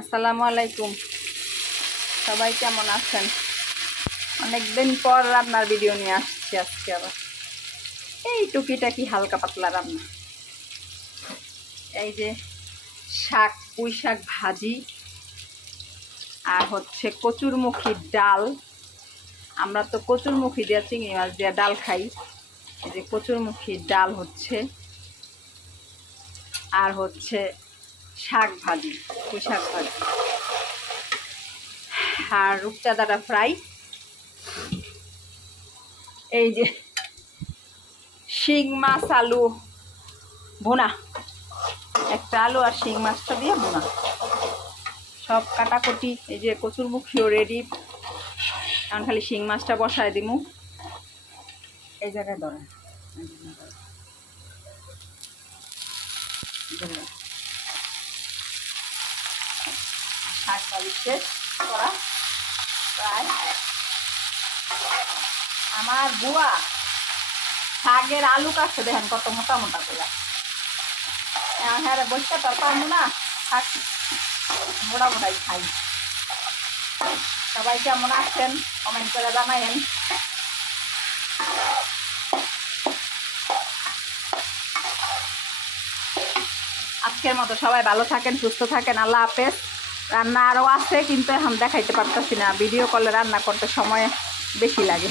আসসালামু আলাইকুম, সবাই কেমন আছেন? অনেকদিন পর রান্নার ভিডিও নিয়ে আসছি আজকে আবার। এই টুকিটাকি হালকা পাতলা রান্না। এই যে শাক, পুঁই শাক ভাজি, আর হচ্ছে কচুরমুখির ডাল। আমরা তো কচুরমুখি দিয়ে চিংড়ি মাছ দিয়ে ডাল খাই। এই যে কচুরমুখির ডাল হচ্ছে, আর হচ্ছে শাক ভাজি, পুঁই শাক ভাজি, আর রূপচাঁদাটা ফ্রাই। এই যে শিং মাছ আলু ভুনা, একটা আলু আর শিং মাছটা দিয়ে ভুনা, সব কাটাকুটি। এই যে কচুরমুখিও রেডি, এখন খালি শিং মাছটা বসায় দিমু। এই জায়গায় ধরেন, শাক ভাজি শেষ করা প্রায়। আমার বুয়া শাকের আলু কাটছে, দেখেন কত মোটা মোটা করে। হ্যাঁ, বসতে তো পারবো না, শাক মোটা মোটাই খাই। সবাই কেমন আছেন কমেন্ট করে জানাইন। আজকের মতো সবাই ভালো থাকেন, সুস্থ থাকেন, আল্লাহ হাফেজ। রান্না আরও আছে, কিন্তু এখন দেখাইতে পারতেছি না, ভিডিও কলে রান্না করতে সময় বেশি লাগে।